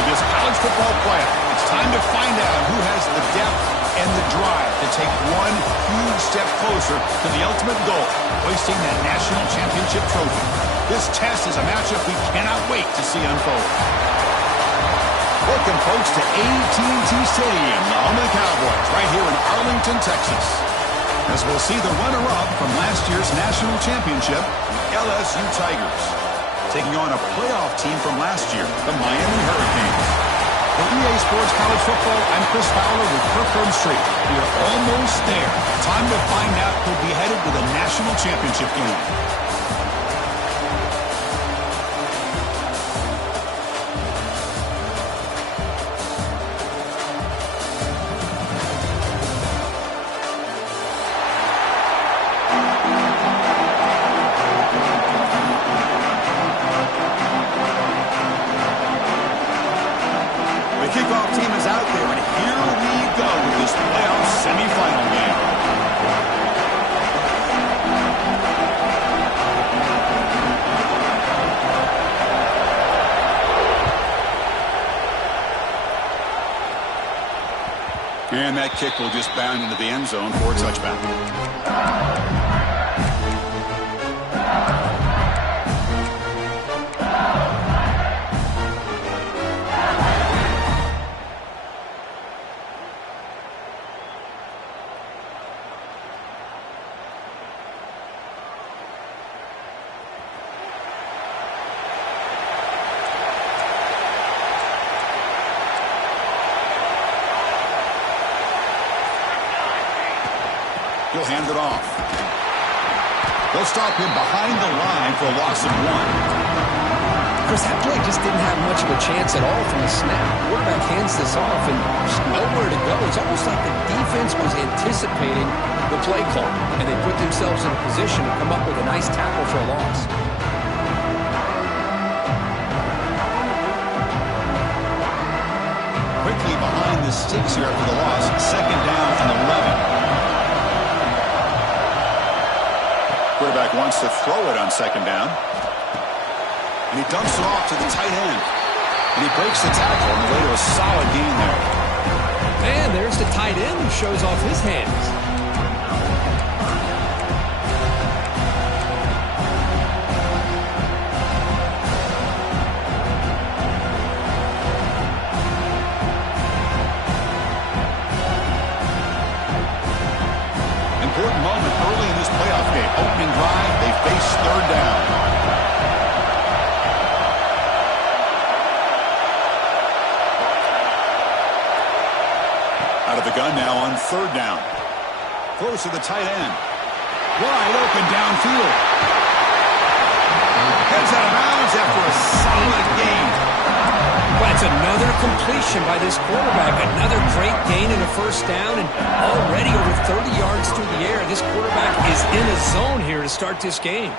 with this college football playoff. It's time to find out who has the depth and the drive to take one huge step closer to the ultimate goal, hoisting that national championship trophy. This test is a matchup we cannot wait to see unfold. Welcome, folks, to AT&T Stadium, the home of the Cowboys, right here in Arlington, Texas. As we'll see the runner-up from last year's national championship, LSU Tigers, taking on a playoff team from last year, the Miami Hurricanes. For EA Sports College Football, I'm Chris Fowler with Kirkland Street. We are almost there. Time to find out who'll be headed to the national championship game. Kickoff team is out there, and here we go with this playoff semifinal game. And that kick will just bound into the end zone for a touchback. He'll hand it off. They'll stop him behind the line for a loss of 1. Chris, that play just didn't have much of a chance at all from the snap. Quarterback hands this off, and there's nowhere to go. It's almost like the defense was anticipating the play call, and they put themselves in a position to come up with a nice tackle for a loss. Quickly behind the sticks here after the loss. 2nd down and 11. Quarterback wants to throw it on 2nd down. And he dumps it off to the tight end. And he breaks the tackle on the way to a solid gain there. And there's the tight end who shows off his hands. Important moment early in this playoff game. Opening drive, they face 3rd down. Out of the gun now on 3rd down. Close to the tight end. Wide open downfield. Heads out of bounds after a solid gain. That's another completion by this quarterback. Another great gain in a 1st down, and already over 30 yards through the air. This quarterback is in a zone here to start this game.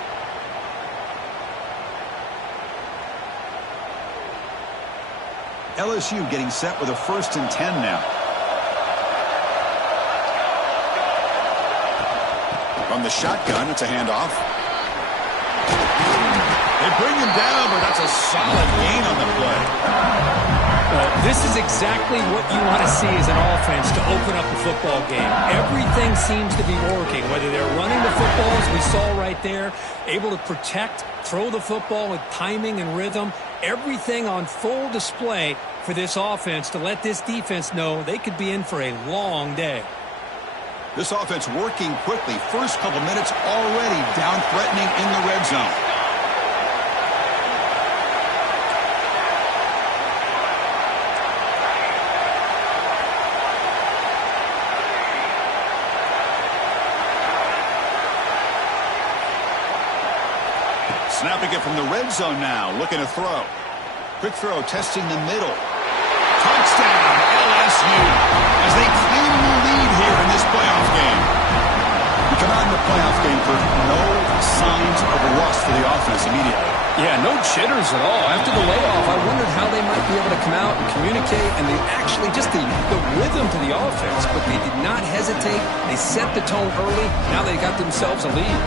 LSU getting set with a 1st and 10 now. From the shotgun, it's a handoff. They bring him down, but that's a solid gain on the play. This is exactly what you want to see as an offense to open up the football game. Everything seems to be working, whether they're running the football, as we saw right there, able to protect, throw the football with timing and rhythm. Everything on full display for this offense to let this defense know they could be in for a long day. This offense working quickly. First couple minutes already down threatening in the red zone. Snapping it from the red zone now, looking to throw. Quick throw, testing the middle. Touchdown, LSU, as they claim the lead here in this playoff game. We come out in the playoff game for no signs of a rust for the offense immediately. Yeah, no jitters at all. After the layoff, I wondered how they might be able to come out and communicate, and they actually just the rhythm to the offense, but they did not hesitate. They set the tone early. Now they got themselves a lead.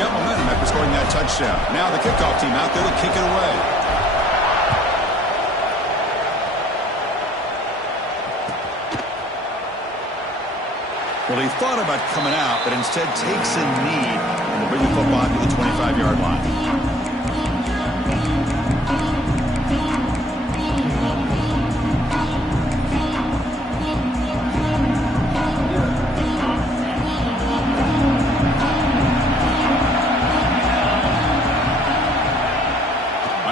Got momentum after scoring that touchdown. Now the kickoff team out there to kick it away. Well, he thought about coming out, but instead takes a knee and will bring the football to the 25-yard line.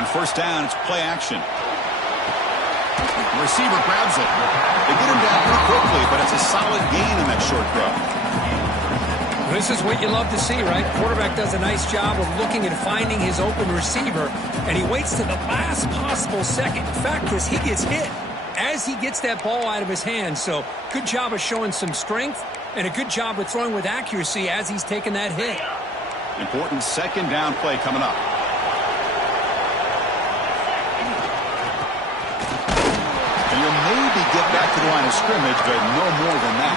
First down, it's play action. The receiver grabs it. They get him down pretty quickly, but it's a solid gain in that short throw. This is what you love to see, right? Quarterback does a nice job of looking and finding his open receiver, and he waits to the last possible second. In fact, as he gets hit, as he gets that ball out of his hands. So good job of showing some strength, and a good job of throwing with accuracy as he's taking that hit. Important second down play coming up. Maybe get back to the line of scrimmage, but no more than that.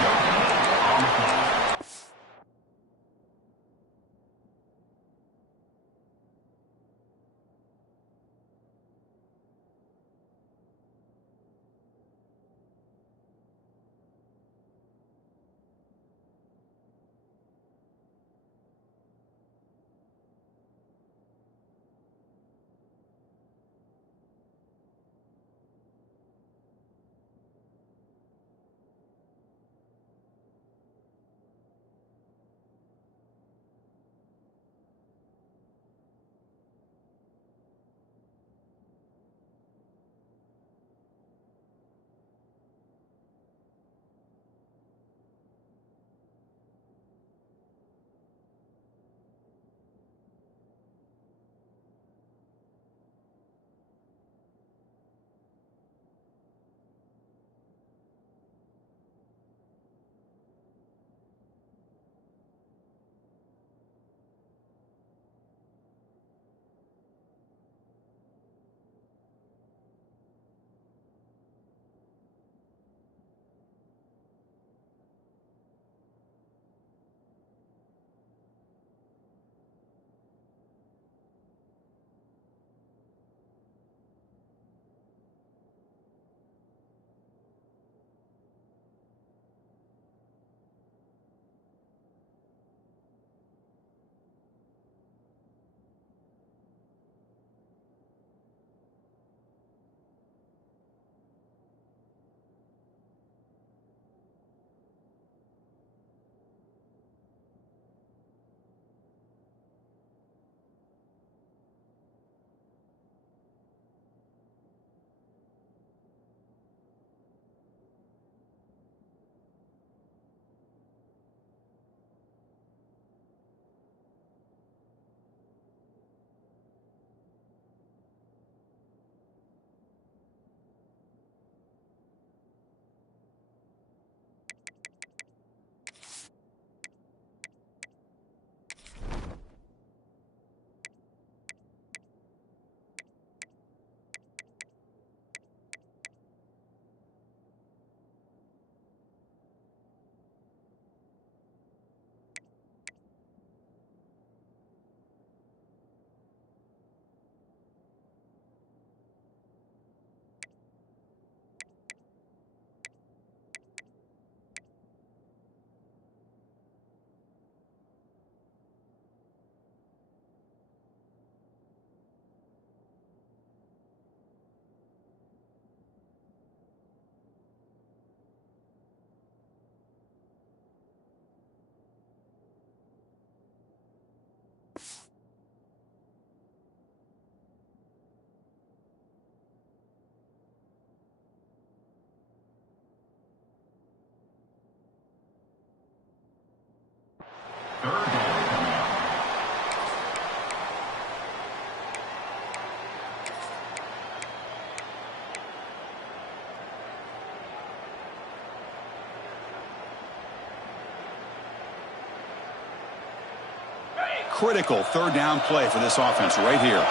Critical third down play for this offense right here.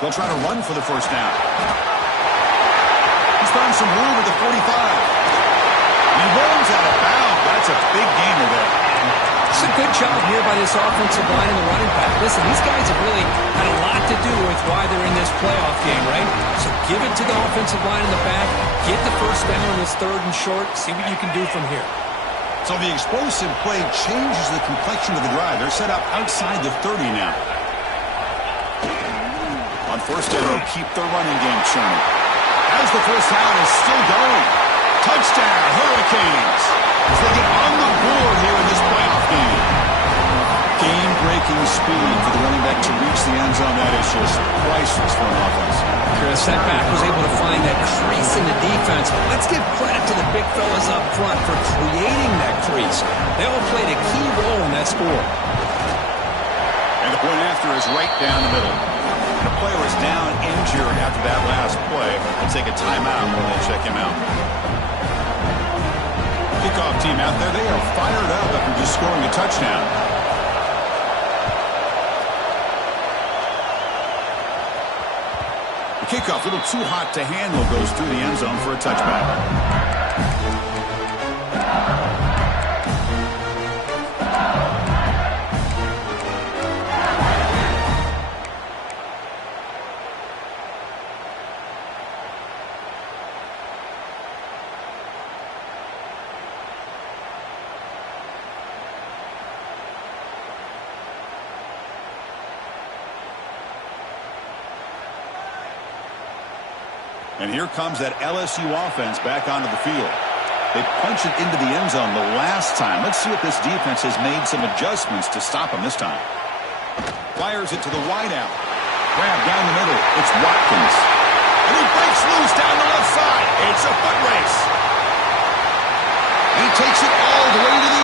They'll try to run for the first down. He's found some room at the 45. He rolls out of bounds. That's a big gainer there. It's a good job here by this offensive line and the running back. Listen, these guys have really had a lot to do with why they're in this playoff game, right? So give it to the offensive line in the back. Get the first down on this 3rd and short. See what you can do from here. So the explosive play changes the complexion of the drive. They're set up outside the 30 now. On first down, they'll keep their running game churning. As the first down is still going. Touchdown, Hurricanes. As they get on the board here in this playoff game. Game-breaking speed for the running back to reach the end zone. That is just priceless for an offense. Chris, that back was able to find that crease in the defense. But let's give credit to the big fellas up front for creating that crease. They all played a key role in that score. And the point after is right down the middle. And the player is down injured after that last play. They'll take a timeout when they check him out. Kickoff team out there, they are fired up after just scoring a touchdown. The kickoff, a little too hot to handle, goes through the end zone for a touchback. And here comes that LSU offense back onto the field. They punch it into the end zone the last time. Let's see if this defense has made some adjustments to stop them this time. Fires it to the wideout. Grab down the middle. It's Watkins. And he breaks loose down the left side. It's a foot race. He takes it all the way to the...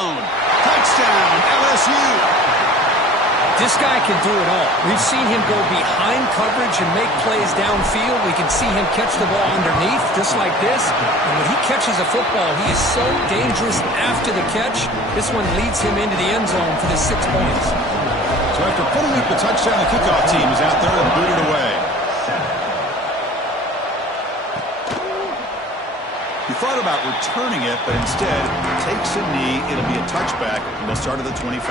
Touchdown, LSU. This guy can do it all. We've seen him go behind coverage and make plays downfield. We can see him catch the ball underneath, just like this. And when he catches a football, he is so dangerous after the catch. This one leads him into the end zone for the 6 points. So after putting up the touchdown, the kickoff team is out there and booted away. He thought about returning it, but instead takes a knee. It'll be a touchback, and they'll start at the 25.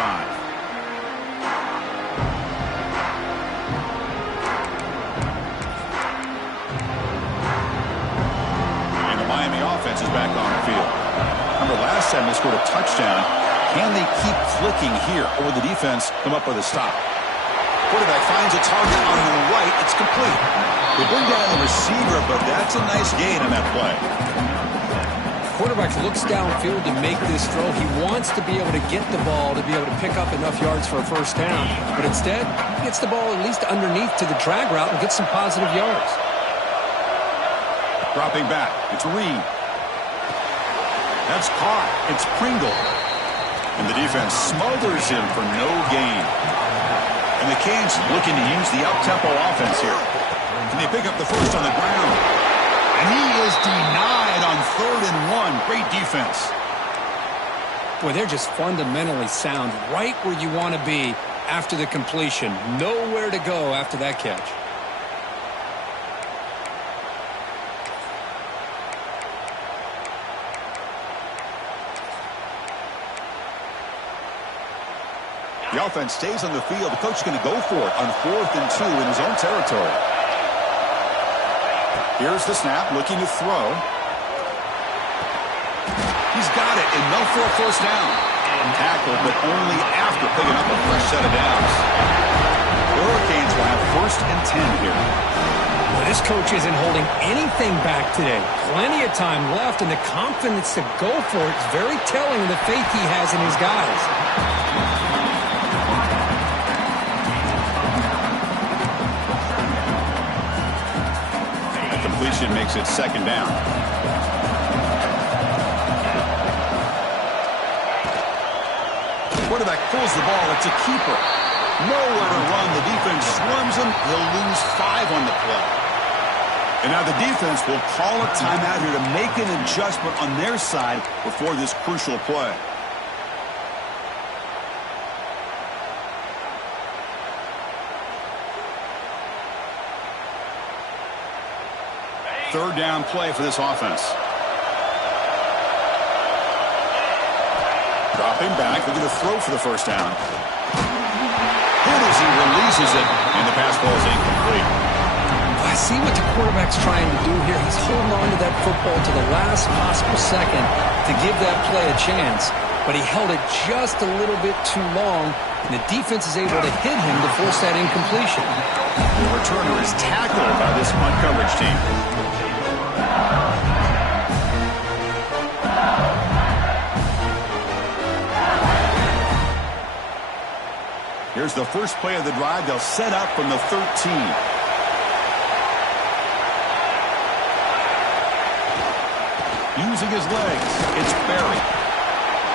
And the Miami offense is back on the field. Remember, last time they scored a touchdown. Can they keep clicking here, or will the defense come up with a stop? Quarterback finds a target on the right. It's complete. They bring down the receiver, but that's a nice gain on that play. Quarterback looks downfield to make this throw. He wants to be able to get the ball to be able to pick up enough yards for a first down. But instead, he gets the ball at least underneath to the drag route and gets some positive yards. Dropping back. It's Reed. That's caught. It's Pringle. And the defense smothers him for no gain. And the Canes looking to use the up-tempo offense here. Can they pick up the first on the ground? And he is denied on 3rd and 1. Great defense. Boy, they're just fundamentally sound, right where you want to be after the completion. Nowhere to go after that catch. The offense stays on the field. The coach is going to go for it on 4th and 2 in his own territory. Here's the snap, looking to throw. He's got it, enough for a first down. And tackled, but only after picking up a fresh set of downs. The Hurricanes will have 1st and 10 here. Well, this coach isn't holding anything back today. Plenty of time left, and the confidence to go for it is very telling of the faith he has in his guys. completion makes it second down. Quarterback pulls the ball. It's a keeper. Nowhere to run. The defense swarms him. He'll lose 5 on the play. And now the defense will call a timeout here to make an adjustment on their side before this crucial play. Third down play for this offense. Dropping back, looking to throw for the first down. And as he releases it, and the pass ball is incomplete. I see what the quarterback's trying to do here. He's holding on to that football to the last possible second to give that play a chance. But he held it just a little bit too long, and the defense is able to hit him to force that incompletion. The returner is tackled by this punt coverage team. Here's the first play of the drive. They'll set up from the 13. Using his legs, it's Berry.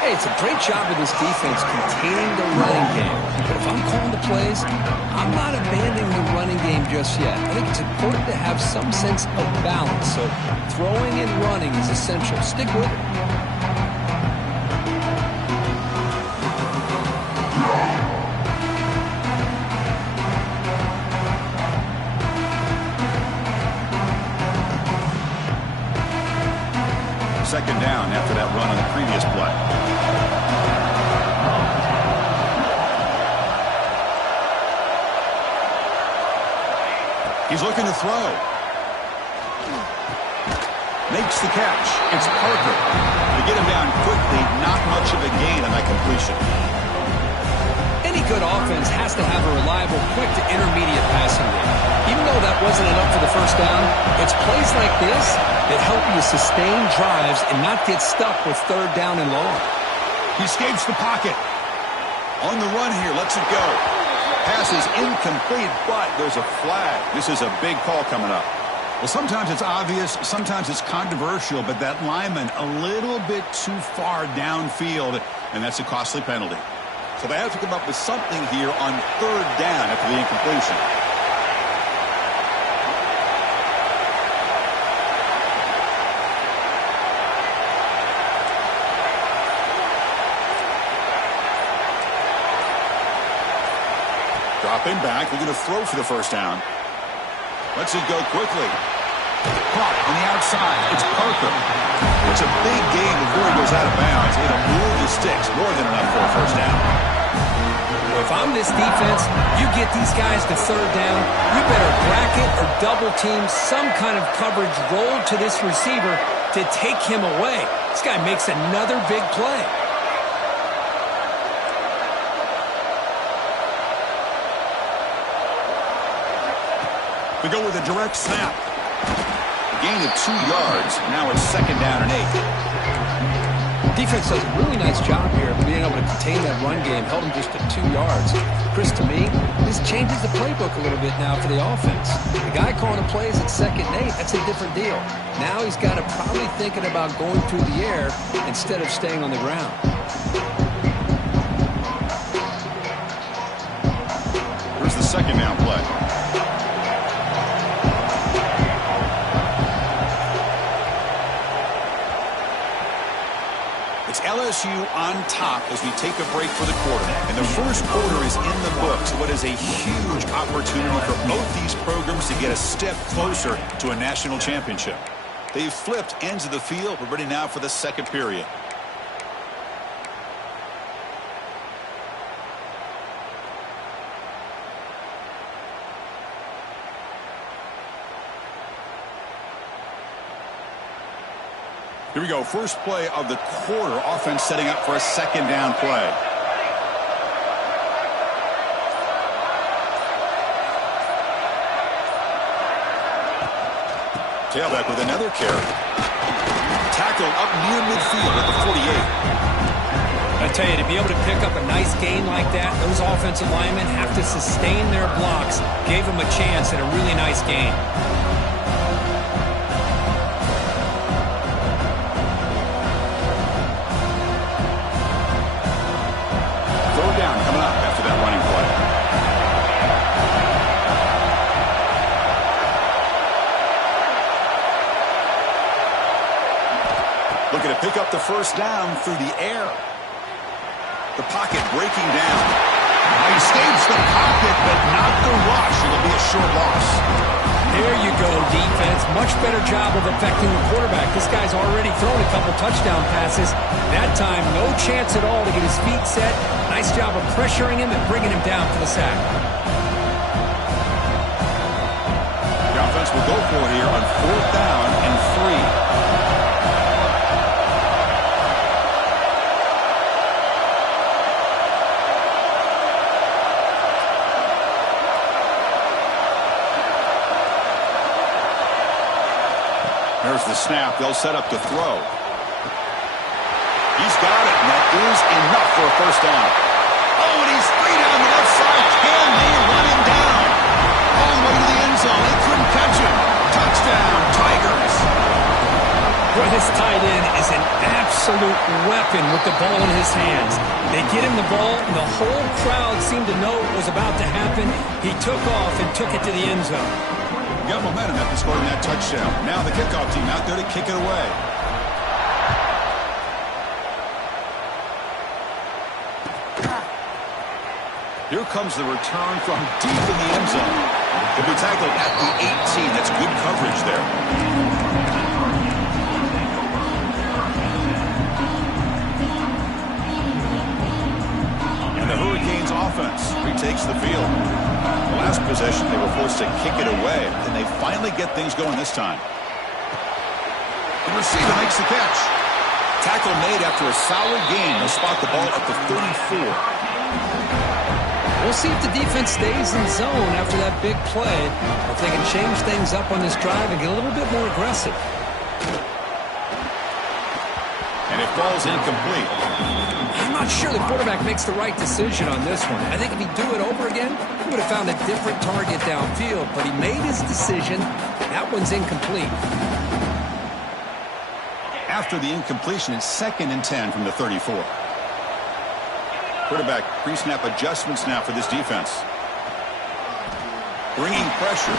Hey, it's a great job of this defense containing the running game. But if I'm calling the plays, I'm not abandoning the running game just yet. I think it's important to have some sense of balance. So throwing and running is essential. Stick with it. Second down after that run on the previous play. He's looking to throw. Makes the catch. It's Parker. To get him down quickly, not much of a gain on that completion. Any good offense has to have a reliable, quick to intermediate passing game. Even though that wasn't enough for the first down, it's plays like this that help you sustain drives and not get stuck with third down and long. He escapes the pocket. On the run here, lets it go. Pass is incomplete, but there's a flag. This is a big call coming up. Well, sometimes it's obvious, sometimes it's controversial, but that lineman a little bit too far downfield, and that's a costly penalty. So they have to come up with something here on third down after the incompletion. Dropping back, we're going to throw for the first down. Lets it go quickly. Caught on the outside. It's Parker. It's a big gain before he goes out of bounds. It'll move the sticks. More than enough for a first down. If I'm this defense, you get these guys to third down, you better bracket or double team some kind of coverage roll to this receiver to take him away. This guy makes another big play. We go with a direct snap. A gain of 2 yards. Now it's second down and 8. Defense does a really nice job here of being able to contain that run game, held him just at 2 yards. Chris, to me, this changes the playbook a little bit now for the offense. The guy calling the plays at second and 8, that's a different deal. Now he's got to probably thinking about going through the air instead of staying on the ground. Here's the second down play. LSU on top as we take a break for the quarter. And the first quarter is in the books. What is a huge opportunity for both these programs to get a step closer to a national championship. They've flipped ends of the field. We're ready now for the second period. Here we go. First play of the quarter. Offense setting up for a second down play. Tailback with another carry. Tackled up near midfield at the 48. I tell you, to be able to pick up a nice gain like that, those offensive linemen have to sustain their blocks. Gave them a chance at a really nice gain. to pick up the first down through the air. The pocket breaking down. He escapes the pocket, but not the rush. It'll be a short loss. There you go, defense. Much better job of affecting the quarterback. This guy's already thrown a couple touchdown passes. That time, no chance at all to get his feet set. Nice job of pressuring him and bringing him down for the sack. The offense will go for it here on 4th down and 3. There's the snap. They'll set up to throw. He's got it, and that is enough for a first down. Oh, and he's free down the left side. Can they run him down? All the way to the end zone. They couldn't catch him. Touchdown, Tigers. Well, this tight end is an absolute weapon with the ball in his hands. They get him the ball, and the whole crowd seemed to know what was about to happen. He took off and took it to the end zone. Got momentum after scoring that touchdown. Now the kickoff team out there to kick it away. Here comes the return from deep in the end zone. He'll be tackled at the 18. That's good coverage there. And the Hurricanes offense retakes the field. The last possession, they were forced to kick it away, and they finally get things going this time. The receiver makes the catch. Tackle made after a solid gain. They'll spot the ball at the 34. We'll see if the defense stays in zone after that big play, or if they can change things up on this drive and get a little bit more aggressive. And it falls incomplete. I'm not sure the quarterback makes the right decision on this one. I think if he'd do it over again, he would have found a different target downfield. But he made his decision. That one's incomplete. After the incompletion, it's 2nd and 10 from the 34. Quarterback pre-snap adjustments now for this defense. Bringing pressure.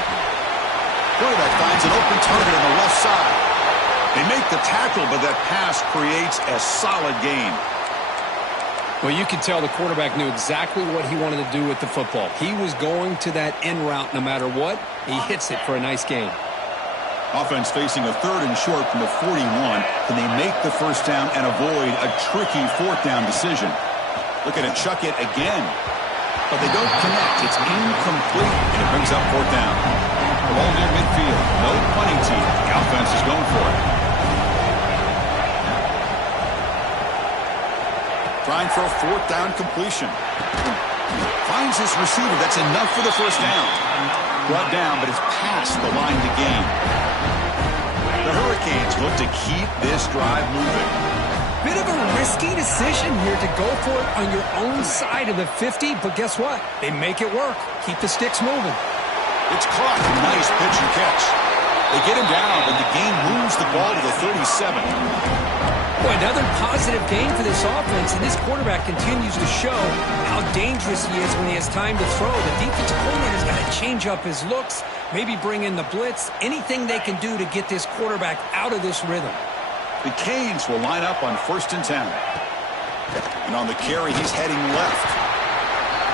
Quarterback finds an open target on the left side. They make the tackle, but that pass creates a solid gain. Well, you could tell the quarterback knew exactly what he wanted to do with the football. He was going to that in route no matter what. He hits it for a nice gain. Offense facing a 3rd and short from the 41. Can they make the first down and avoid a tricky 4th down decision? Looking to chuck it again. But they don't connect. It's incomplete, and it brings up 4th down. The ball near midfield. No punting team. The offense is going for it. Trying for a 4th down completion. Finds his receiver. That's enough for the first down. Brought down, but it's past the line to gain. The Hurricanes look to keep this drive moving. Bit of a risky decision here to go for it on your own side of the 50, but guess what? They make it work. Keep the sticks moving. It's caught. Nice pitch and catch. They get him down, but the game moves the ball to the 37. Boy, another positive game for this offense, and this quarterback continues to show how dangerous he is when he has time to throw. The defensive coordinator's got to change up his looks, maybe bring in the blitz, anything they can do to get this quarterback out of this rhythm. The Canes will line up on 1st and 10. And on the carry, he's heading left.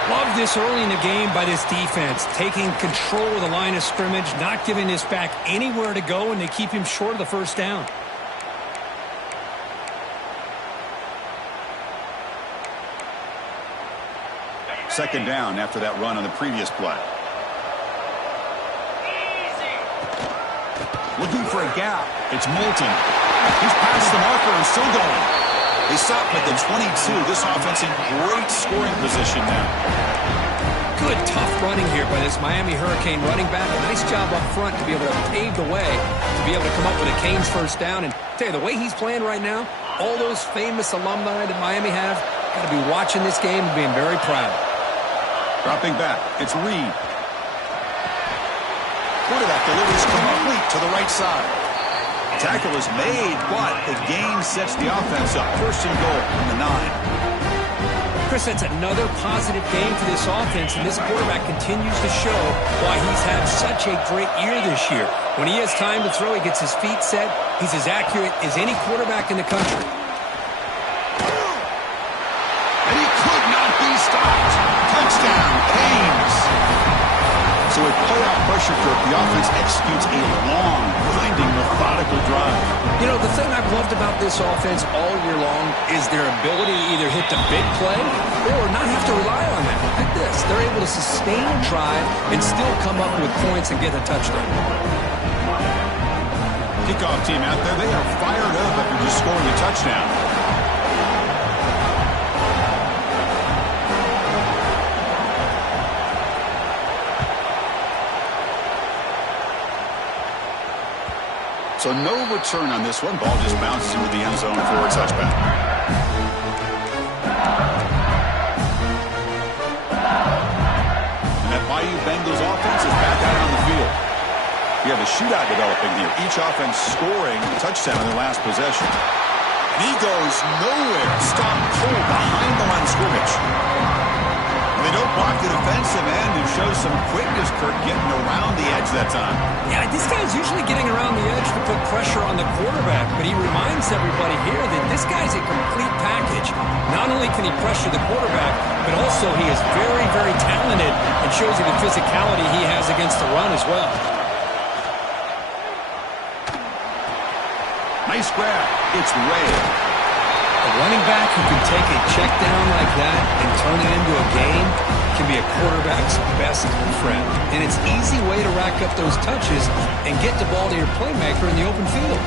Love this early in the game by this defense, taking control of the line of scrimmage, not giving this back anywhere to go, and they keep him short of the first down. Second down after that run on the previous play. Looking for a gap. It's Moulton. He's past the marker and still going. They stop him at the 22. This offense in great scoring position now. Good, tough running here by this Miami Hurricane running back. A nice job up front to be able to pave the way, to be able to come up with a Canes first down. And tell you, the way he's playing right now, all those famous alumni that Miami have, got to be watching this game and being very proud. Dropping back, it's Reed. Quarterback delivers complete to the right side. Tackle is made, but the gain sets the offense up. 1st and goal from the 9. Chris, that's another positive game for this offense, and this quarterback continues to show why he's had such a great year this year. When he has time to throw, he gets his feet set. He's as accurate as any quarterback in the country. And he could not be stopped. Touchdown, Canes. So with playoff pressure curve, the offense executes a long, grinding, methodical drive. You know, the thing I've loved about this offense all year long is their ability to either hit the big play or not have to rely on that. Look at this. They're able to sustain a drive and still come up with points and get a touchdown. Kickoff team out there, they are fired up after just scoring a touchdown. So no return on this one. Ball just bounces into the end zone for a touchback. And that Bayou Bengals offense is back out on the field. We have a shootout developing here. Each offense scoring a touchdown in their last possession. And he goes nowhere. Stopped cold behind the line of scrimmage. They don't block the defensive end, who shows some quickness, Kirk, getting around the edge that time. Yeah, this guy's usually getting around the edge to put pressure on the quarterback, but he reminds everybody here that this guy's a complete package. Not only can he pressure the quarterback, but also he is very, very talented and shows you the physicality he has against the run as well. Nice grab. It's Ray. A running back who can take a check down like that and turn it into a gain can be a quarterback's best friend. And it's an easy way to rack up those touches and get the ball to your playmaker in the open field.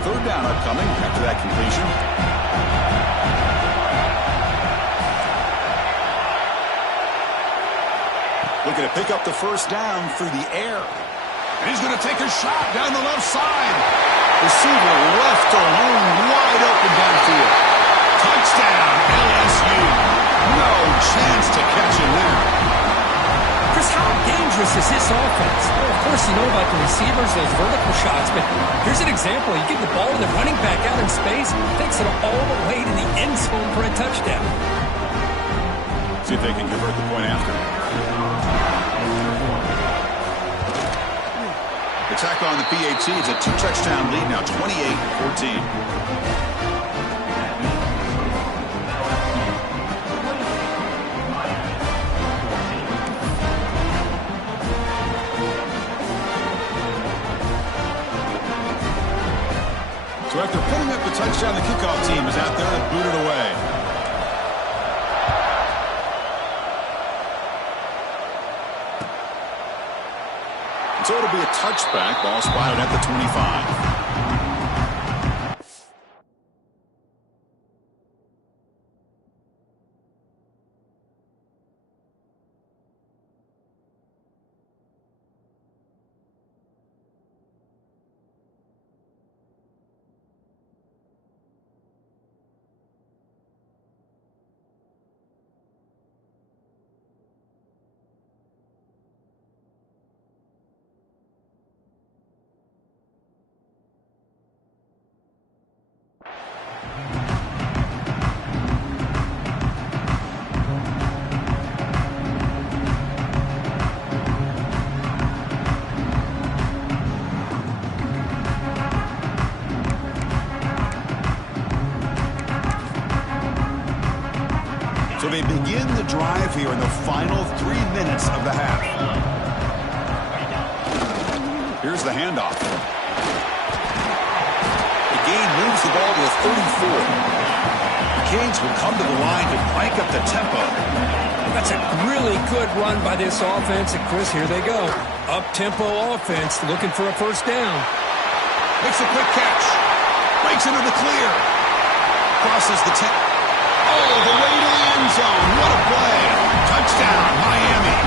Third down upcoming after that completion. Looking to pick up the first down through the air. And he's going to take a shot down the left side. Receiver left alone, wide open downfield. Touchdown, LSU. No chance to catch him there. Chris, how dangerous is this offense? Well, of course, you know about the receivers, those vertical shots, but here's an example. You get the ball to the running back out in space, takes it all the way to the end zone for a touchdown. See if they can convert the point after. The tackle on the PAT is a 2-touchdown lead now, 28-14. So after putting up the touchdown, the kickoff team is out there and booted away. So it'll be a touchback. Ball spotted at the 25. So they begin the drive here in the final 3 minutes of the half. Here's the handoff. The gain moves the ball to the 34. The Canes will come to the line to crank up the tempo. That's a really good run by this offense. And, Chris, here they go. Up-tempo offense looking for a first down. Makes a quick catch. Breaks into the clear. Crosses the 10. Oh, the way to the end zone. What a play. Touchdown, Miami.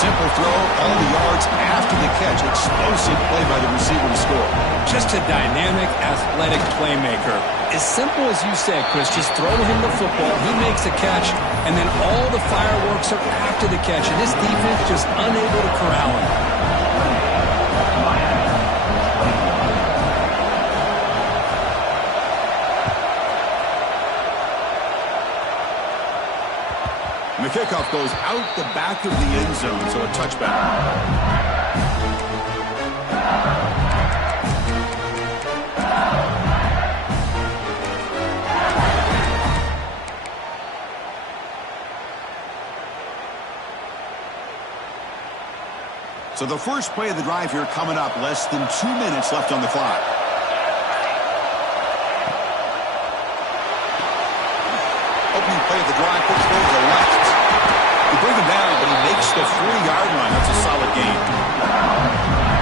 simple throw, all the yards after the catch. Explosive play by the receiver to score. Just a dynamic, athletic playmaker. As simple as you said, Chris, just throw him the football, he makes a catch, and then all the fireworks are after the catch. And this defense just unable to corral him. And the kickoff goes out the back of the end zone, so a touchback. So the first play of the drive here coming up, less than 2 minutes left on the clock. Opening play of the drive, puts over the left. They bring him down, but he makes the 40-yard line. That's a solid gain.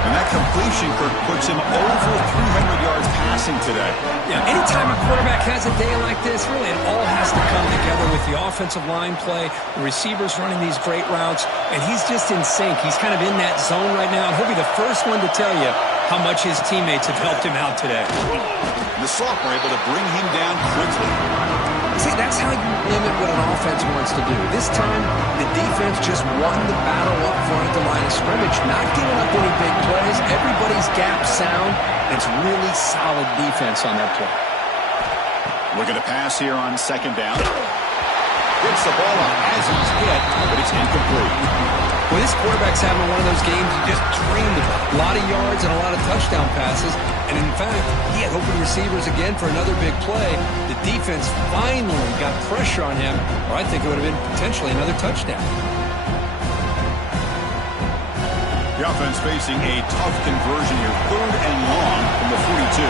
And that completion, Kirk, puts him over 300 yards passing today. Yeah, anytime a quarterback has a day like this, really it all has to come together with the offensive line play, the receivers running these great routes, and he's just in sync. He's kind of in that zone right now, and he'll be the first one to tell you how much his teammates have helped him out today. And the sophomore able to bring him down quickly. See, that's how you limit what an offense wants to do. This time, the defense just won the battle up front at the line of scrimmage, not giving up any big plays. Everybody's gap sound. It's really solid defense on that play. Looking to pass here on second down. Gets the ball up as he's hit, but it's incomplete. Well, this quarterback's having one of those games you just dreamed about. A lot of yards and a lot of touchdown passes. And in fact, he had open receivers again for another big play. The defense finally got pressure on him, or I think it would have been potentially another touchdown. The offense facing a tough conversion here. 3rd and long from the 42.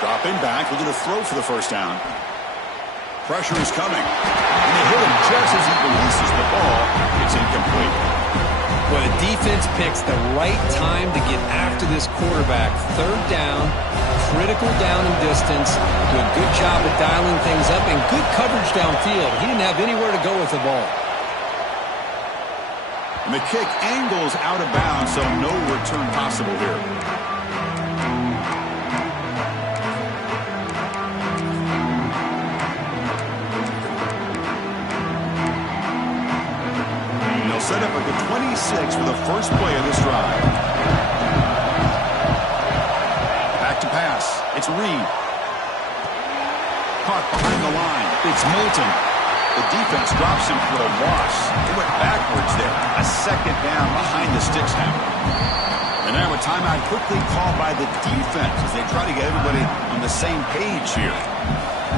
Dropping back, looking to throw for the first down. Pressure is coming. And they hit him just as he releases the ball. It's incomplete. Well, the defense picks the right time to get after this quarterback. 3rd down, critical down and distance. Do a good job of dialing things up and good coverage downfield. He didn't have anywhere to go with the ball. And the kick angles out of bounds, so no return possible here. Set up at the 26 for the first play of this drive. Back to pass. It's Reed. Caught behind the line. It's Moulton. The defense drops him for a loss. He went backwards there. A second down behind the sticks now. And now a timeout quickly called by the defense as they try to get everybody on the same page here.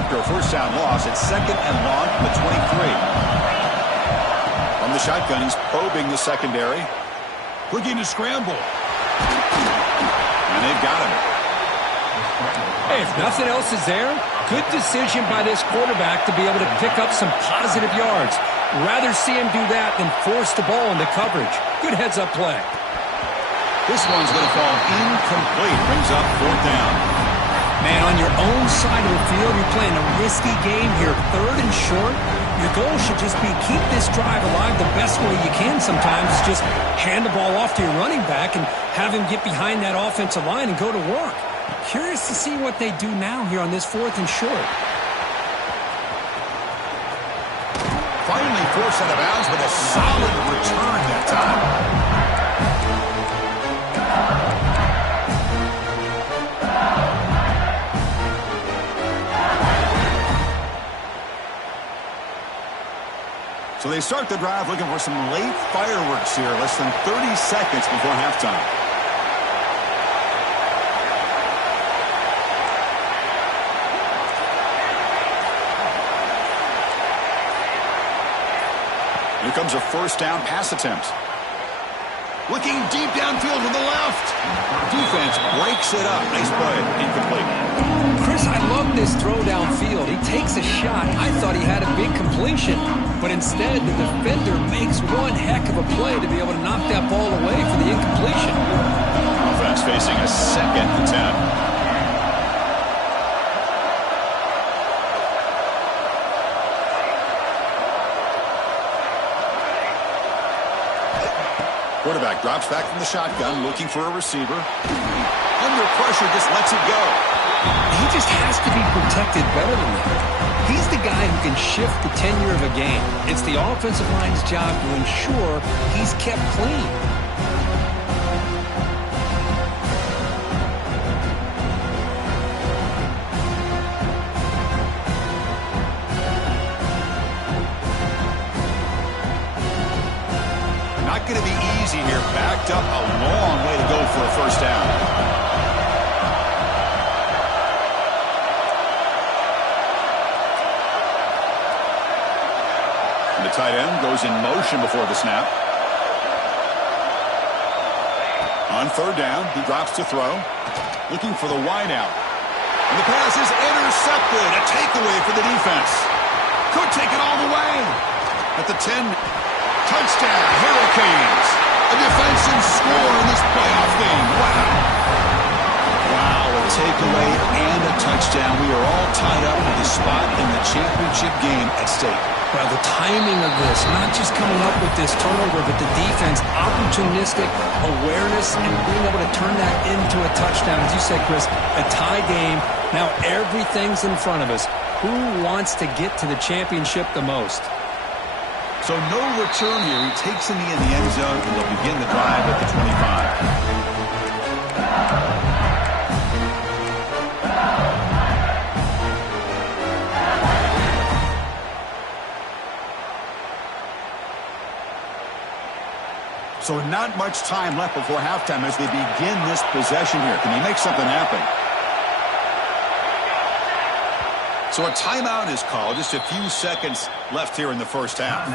After a first down loss, it's 2nd and long from the 23. From the shotgun, he's probing the secondary. Looking to scramble. And they've got him. Hey, if nothing else is there, good decision by this quarterback to be able to pick up some positive yards. Rather see him do that than force the ball into coverage. Good heads-up play. This one's going to fall incomplete. Brings up 4th down. Man, on your own side of the field, you're playing a risky game here. 3rd and short. Your goal should just be keep this drive alive the best way you can sometimes. Just hand the ball off to your running back and have him get behind that offensive line and go to work. Curious to see what they do now here on this 4th and short. Finally forced out of bounds with a solid return that time. So they start the drive looking for some late fireworks here, less than 30 seconds before halftime. Here comes a first down pass attempt. Looking deep downfield to the left. Defense breaks it up. Nice play. Incomplete. Chris, I love this throw downfield. He takes a shot. I thought he had a big completion. But instead, the defender makes one heck of a play to be able to knock that ball away for the incompletion. Offense facing a second attempt. Quarterback drops back from the shotgun, looking for a receiver. Under pressure, just lets it go. He just has to be protected better than that. He's the guy who can shift the tenure of a game. It's the offensive line's job to ensure he's kept clean. Not going to be easy here. Backed up a long way to go for a first down. And the tight end goes in motion before the snap. On third down, he drops to throw. Looking for the wide out. And the pass is intercepted. A takeaway for the defense. Could take it all the way. At the 10. Touchdown, Hurricanes. A defensive score in this playoff game. Wow. Wow, a takeaway and a touchdown. We are all tied up with a spot in the championship game at stake. Well, the timing of this, not just coming up with this turnover, but the defense, opportunistic awareness, and being able to turn that into a touchdown. As you said, Chris, a tie game. Now everything's in front of us. Who wants to get to the championship the most? So no return here. He takes in the end zone, and they'll begin the drive at the 25. So not much time left before halftime as they begin this possession here. Can he make something happen? So a timeout is called. Just a few seconds left here in the first half.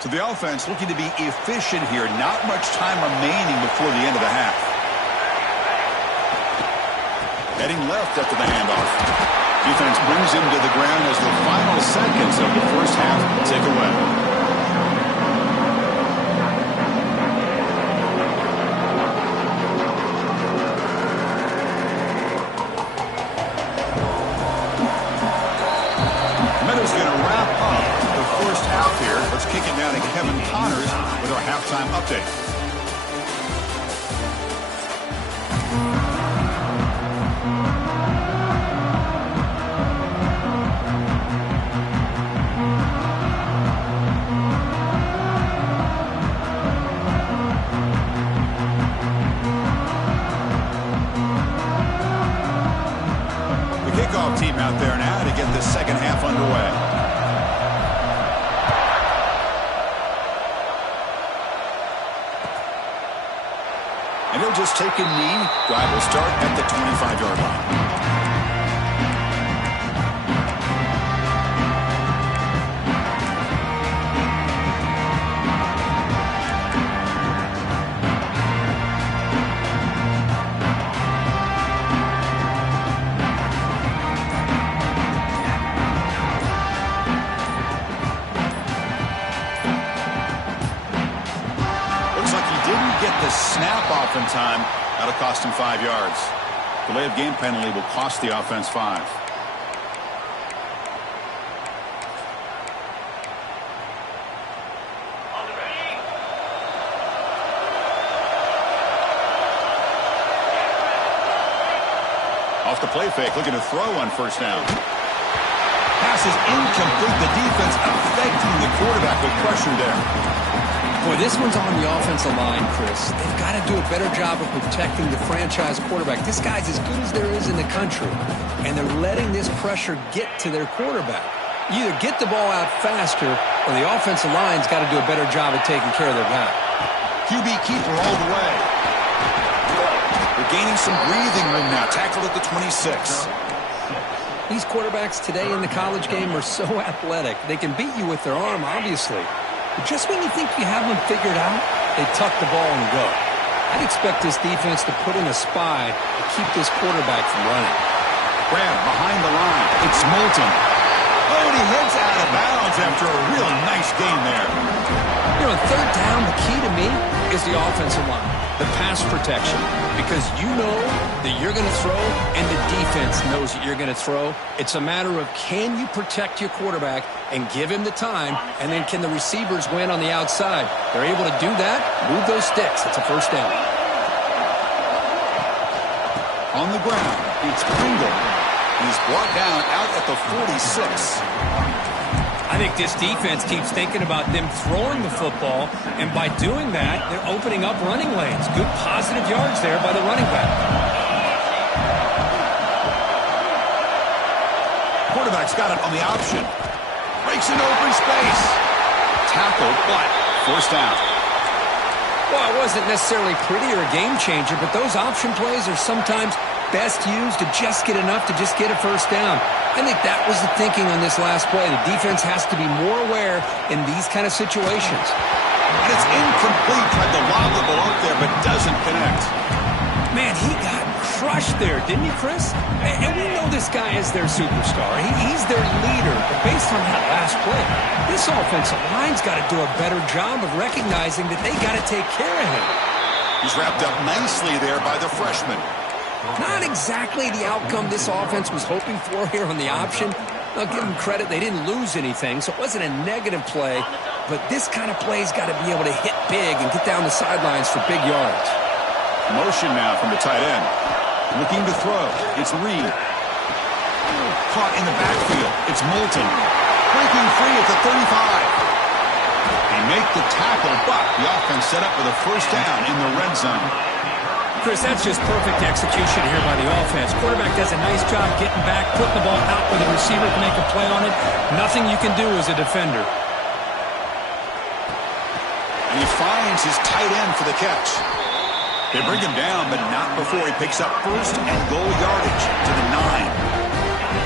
So the offense looking to be efficient here. Not much time remaining before the end of the half. Heading left after the handoff. Defense brings him to the ground as the final seconds of the first half tick away. Meadows going to wrap up the first half here. Let's kick it down to Kevin Connors with our halftime update. Kickoff team out there now to get the second half underway. And he'll just take a knee. Drive will start at the 25-yard line. Snap off in time. That'll cost him 5 yards. Delay of game penalty will cost the offense 5. Off the play fake, looking to throw on first down. Pass is incomplete. The defense affecting the quarterback with pressure there. Boy, this one's on the offensive line, Chris. They've got to do a better job of protecting the franchise quarterback. This guy's as good as there is in the country, and they're letting this pressure get to their quarterback. You either get the ball out faster, or the offensive line's got to do a better job of taking care of their guy. QB keeper all the way. They're gaining some breathing room now. Tackled at the 26. These quarterbacks today in the college game are so athletic. They can beat you with their arm, obviously. But just when you think you have them figured out, they tuck the ball and go. I'd expect this defense to put in a spy to keep this quarterback from running. Grab behind the line. It's Moulton. Oh, and he heads out of bounds after a real nice game there. You know, third down, the key to me is the offensive line, the pass protection, because you know that you're going to throw and the defense knows that you're going to throw. It's a matter of can you protect your quarterback and give him the time, and then can the receivers win on the outside? They're able to do that, move those sticks. It's a first down. On the ground, it's Pringle. He's brought down out at the 46. I think this defense keeps thinking about them throwing the football, and by doing that, they're opening up running lanes. Good positive yards there by the running back. Quarterback's got it on the option. Breaks into open space. Tackle, but first down. Well, it wasn't necessarily pretty or a game changer, but those option plays are sometimes best used to just get enough to just get a first down. I think that was the thinking on this last play. The defense has to be more aware in these kind of situations. And it's incomplete. Tried to lob the ball up there, but doesn't connect. Man, he got crushed there, didn't he, Chris? And we know this guy is their superstar. He's their leader. But based on that last play, this offensive line's got to do a better job of recognizing that they got to take care of him. He's wrapped up nicely there by the freshman. Not exactly the outcome this offense was hoping for here on the option. I'll give them credit. They didn't lose anything, so it wasn't a negative play. But this kind of play's got to be able to hit big and get down the sidelines for big yards. Motion now from the tight end. Looking to throw. It's Reed. Caught in the backfield. It's Moulton. Breaking free at the 35. They make the tackle, but the offense set up for the first down in the red zone. Chris, that's just perfect execution here by the offense. Quarterback does a nice job getting back, putting the ball out where the receiver can make a play on it. Nothing you can do as a defender. And he finds his tight end for the catch. They bring him down, but not before he picks up first and goal yardage to the 9.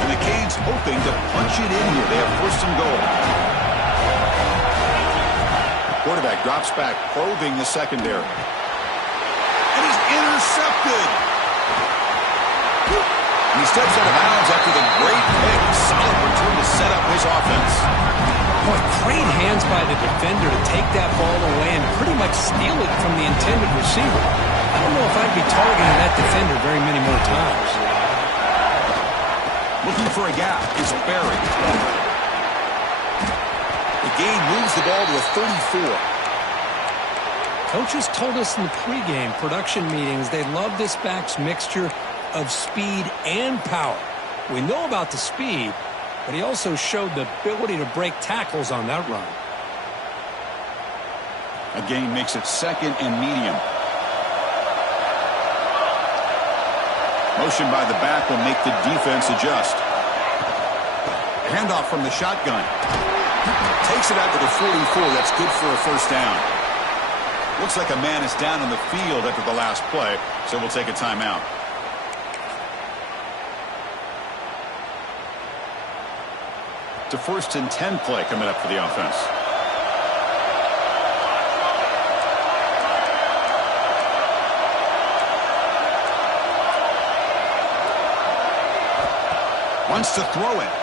And the Canes hoping to punch it in here. They have first and goal. Quarterback drops back, probing the secondary. And he's intercepted. And he steps out of bounds after the great pick. Solid return to set up his offense. Boy, great hands by the defender to take that ball away and pretty much steal it from the intended receiver. I don't know if I'd be targeting that defender very many more times. Looking for a gap is Barry. The game moves the ball to a 34. Coaches told us in the pregame production meetings they love this back's mixture of speed and power. We know about the speed, but he also showed the ability to break tackles on that run. A gain makes it second and medium. Motion by the back will make the defense adjust. Handoff from the shotgun. Takes it out to the 44. That's good for a first down. Looks like a man is down on the field after the last play, so we'll take a timeout. It's a first and 10 play coming up for the offense. Wants to throw it.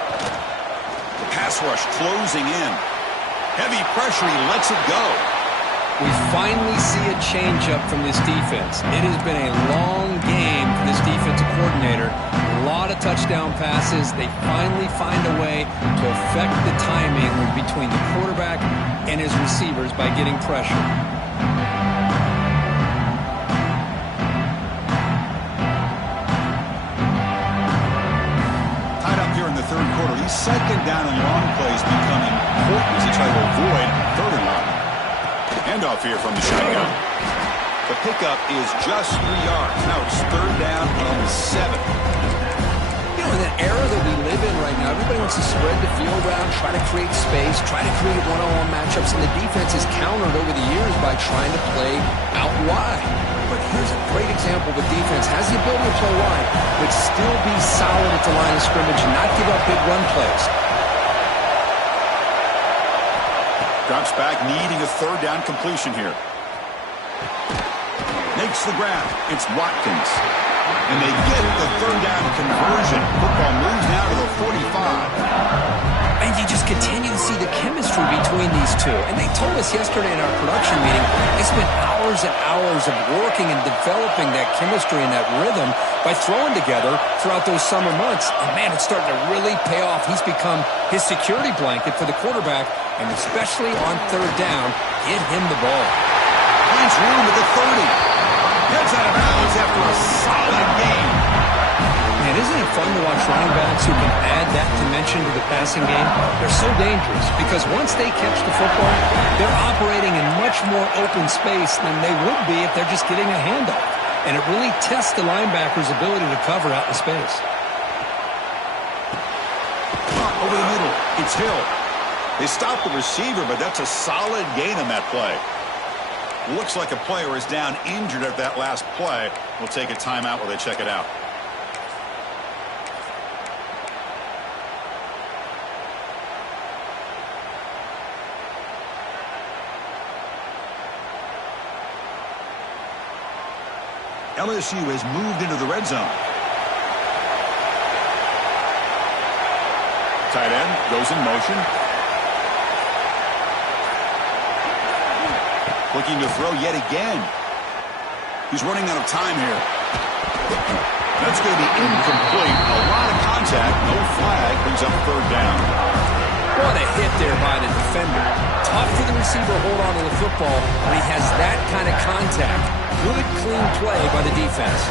The pass rush closing in. Heavy pressure, he lets it go. We finally see a change-up from this defense. It has been a long game for this defensive coordinator. A lot of touchdown passes. They finally find a way to affect the timing between the quarterback and his receivers by getting pressure. Tied up here in the third quarter. These second down and long plays become important as they try to avoid third and long. Handoff here from the shotgun. The pickup is just 3 yards. Now it's third down and 7. You know, in that era that we live in right now, everybody wants to spread the field around, try to create space, try to create one-on-one matchups, and the defense is countered over the years by trying to play out wide. But here's a great example of a defense has the ability to play wide, but still be solid at the line of scrimmage and not give up big run plays. Drops back, needing a third down completion here. Makes the grab. It's Watkins. And they get the third down conversion. Football moves now to the 45. Man, And you just continue to see the chemistry between these two. And they told us yesterday in our production meeting, they spent hours and hours of working and developing that chemistry and that rhythm by throwing together throughout those summer months. And, man, it's starting to really pay off. He's become his security blanket for the quarterback, and especially on third down, get him the ball. Finds room at the 30. Heads out of bounds after a solid game. Man, isn't it fun to watch running backs who can add that dimension to the passing game? They're so dangerous because once they catch the football, they're operating in much more open space than they would be if they're just getting a handoff. And it really tests the linebacker's ability to cover out in space. Over the middle, it's Hill. They stopped the receiver, but that's a solid gain on that play. Looks like a player is down injured at that last play. We'll take a timeout while they check it out. LSU has moved into the red zone. Tight end goes in motion. Looking to throw yet again. He's running out of time here. That's going to be incomplete. A lot of contact. No flag. Brings up third down. What a hit there by the defender. Tough for the receiver to hold on to the football when he has that kind of contact. Good, clean play by the defense.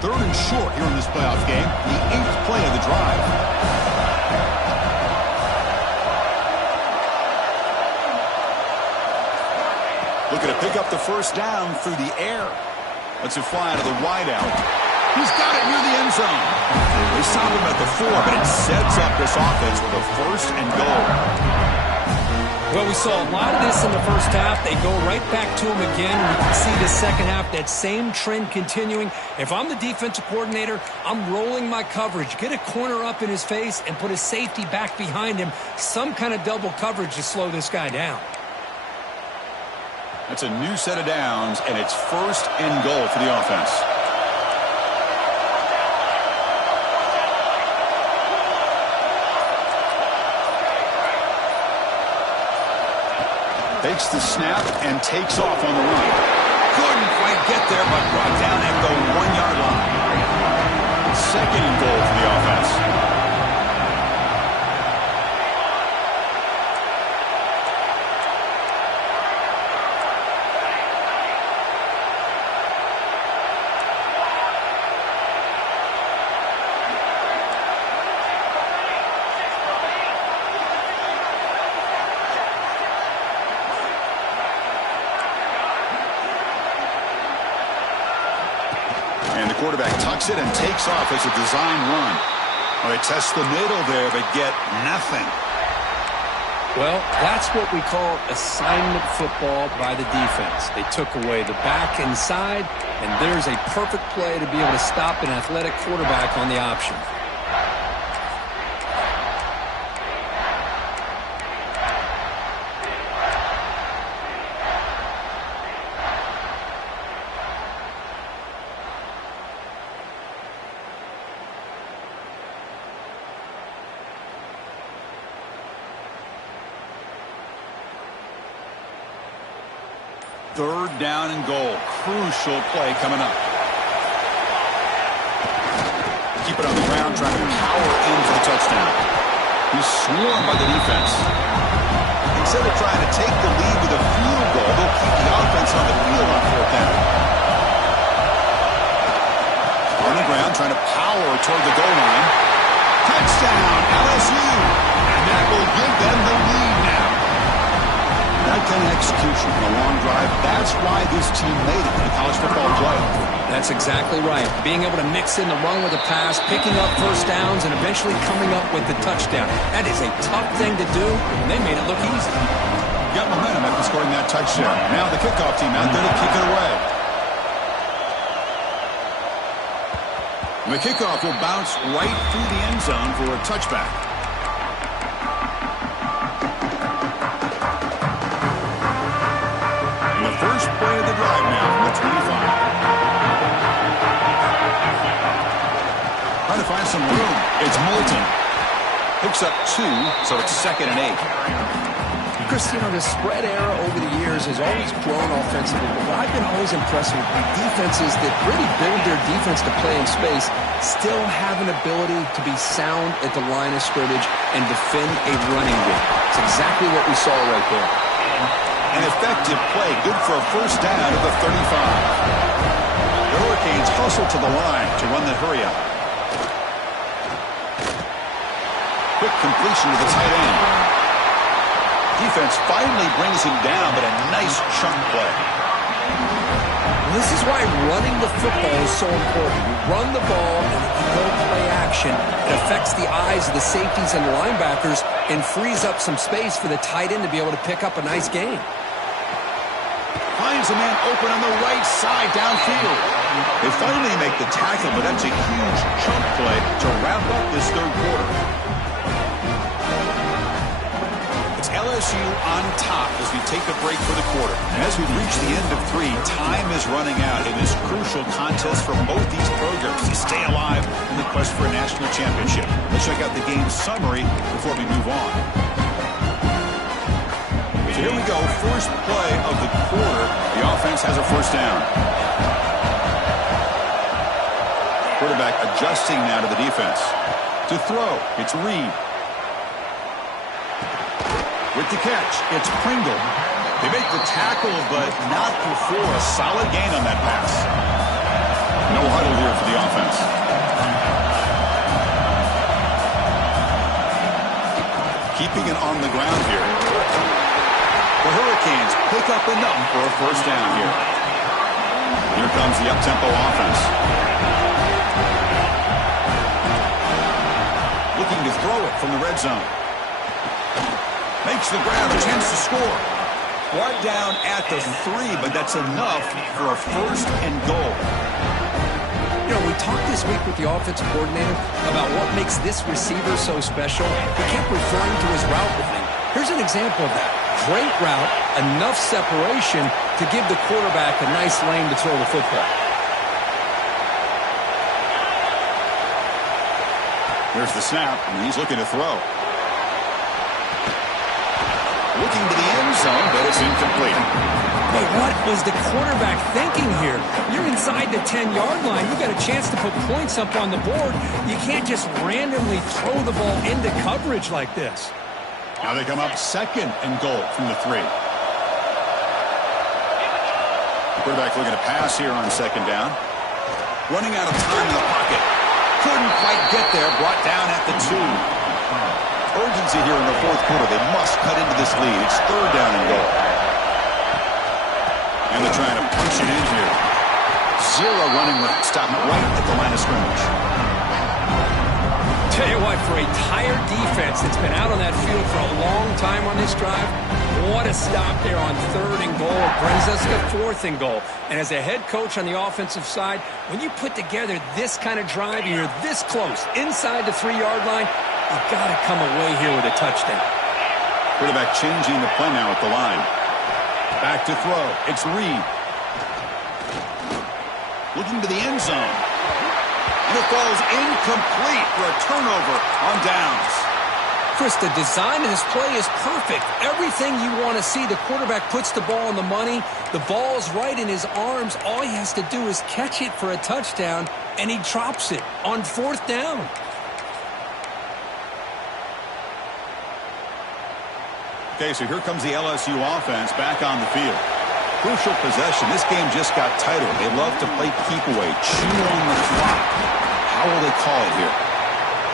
Third and short here in this playoff game. The 8th play of the drive. Looking to pick up the first down through the air. Lets it fly out of the wideout. He's got it near the end zone. They stop him at the 4, but it sets up this offense with a first and goal. Well, we saw a lot of this in the first half. They go right back to him again. We can see the second half, that same trend continuing. If I'm the defensive coordinator, I'm rolling my coverage. Get a corner up in his face and put a safety back behind him. Some kind of double coverage to slow this guy down. That's a new set of downs, and it's first and goal for the offense. Takes the snap and takes off on the run. Couldn't quite get there, but brought down at the 1-yard line. Second and goal for the offense. And the quarterback tucks it and takes off as a design run. Well, they test the middle there, but get nothing. Well, that's what we call assignment football by the defense. They took away the back inside, and there's a perfect play to be able to stop an athletic quarterback on the option. Third down and goal. Crucial play coming up. Keep it on the ground, trying to power in for the touchdown. He's swarmed by the defense. Instead of trying to take the lead with a field goal, they'll keep the offense on the field on fourth down. On the ground, trying to power toward the goal line. Touchdown, LSU. And that will give them the lead now. That kind of execution on a long drive, that's why this team made it in the college football playoff. That's exactly right. Being able to mix in the run with a pass, picking up first downs, and eventually coming up with the touchdown. That is a tough thing to do, and they made it look easy. Got momentum after scoring that touchdown. Now the kickoff team out there to kick it away. The kickoff will bounce right through the end zone for a touchback. 25. Trying to find some room. It's Moulton. Picks up 2, so it's 2nd and 8. Chris, you know, the spread era over the years has always grown offensively, but what I've been always impressed with defenses that really build their defense to play in space still have an ability to be sound at the line of scrimmage and defend a running game. It's exactly what we saw right there. An effective play, good for a first down at the 35. The Hurricanes hustle to the line to run the hurry-up. Quick completion to the tight end. Defense finally brings him down, but a nice chunk play. This is why running the football is so important. You run the ball, and if you go play action, it affects the eyes of the safeties and linebackers and frees up some space for the tight end to be able to pick up a nice gain. Finds a man open on the right side downfield. They finally make the tackle, but that's a huge chunk play to wrap up this third quarter. It's LSU on top as we take a break for the quarter. And as we reach the end of 3, time is running out in this crucial contest for both these programs to stay alive in the quest for a national championship. Let's check out the game summary before we move on. So here we go, first play of the quarter. The offense has a first down. Quarterback adjusting now to the defense. To throw, it's Reed. With the catch, it's Pringle. They make the tackle, but not before a solid gain on that pass. No huddle here for the offense. Keeping it on the ground here. The Hurricanes pick up enough for a first down here. Here comes the up-tempo offense. Looking to throw it from the red zone. Makes the grab, a chance to score. Brought down at the 3, but that's enough for a first and goal. You know, we talked this week with the offensive coordinator about what makes this receiver so special. He kept referring to his route running. Here's an example of that. Great route, enough separation to give the quarterback a nice lane to throw the football. There's the snap, and he's looking to throw. Looking to the end zone, but it's incomplete. Hey, what was the quarterback thinking here? You're inside the 10-yard line. You got a chance to put points up on the board. You can't just randomly throw the ball into coverage like this. Now they come up 2nd and goal from the 3. The quarterback looking to pass here on 2nd down. Running out of time in the pocket. Couldn't quite get there. Brought down at the 2. Urgency here in the fourth quarter. They must cut into this lead. It's 3rd down and goal. And they're trying to punch it in here. 0 running room. Stop it right at the line of scrimmage. Tell you what, for a tired defense that's been out on that field for a long time on this drive, what a stop there on 3rd and goal. It brings us to 4th and goal. And as a head coach on the offensive side, when you put together this kind of drive and you're this close inside the 3-yard line, you've got to come away here with a touchdown. Quarterback changing the play now at the line. Back to throw. It's Reed. Looking to the end zone. And it falls incomplete for a turnover on downs. Chris, the design of this play is perfect. Everything you want to see. The quarterback puts the ball on the money. The ball's right in his arms. All he has to do is catch it for a touchdown, and he drops it on 4th down. Okay, so here comes the LSU offense back on the field. Crucial possession. This game just got tighter. They love to play keep away, chew on the clock. How will they call it here?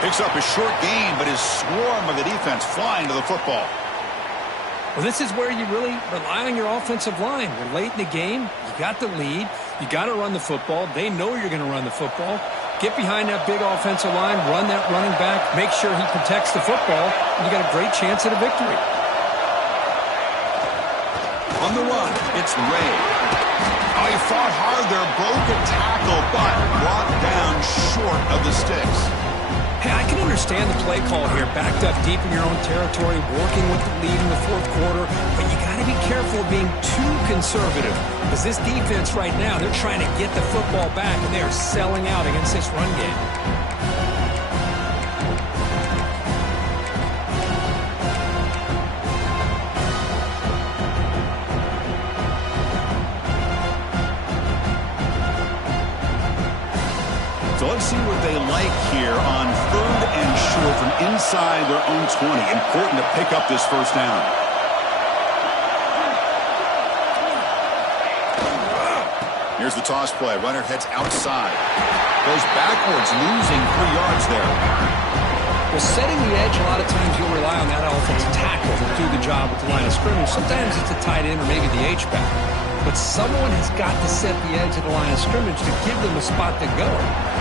Picks up a short gain, but his swarm of the defense flying to the football. Well, this is where you really rely on your offensive line. We're late in the game. You got the lead. You got to run the football. They know you're going to run the football. Get behind that big offensive line, run that running back, make sure he protects the football, and you got a great chance at a victory. On the run, it's Ray. Oh, he fought hard there, broke a tackle, but brought down short of the sticks. Hey, I can understand the play call here. Backed up deep in your own territory, working with the lead in the fourth quarter. But you got to be careful of being too conservative. Because this defense right now, they're trying to get the football back, and they are selling out against this run game. So let's see what they like here on 3rd and short from inside their own 20. Important to pick up this first down. Here's the toss play. Runner heads outside. Goes backwards, losing 3 yards there. Well, setting the edge, a lot of times you'll rely on that offensive tackle to do the job at the line of scrimmage. Sometimes it's a tight end or maybe the H-back. But someone has got to set the edge of the line of scrimmage to give them a spot to go.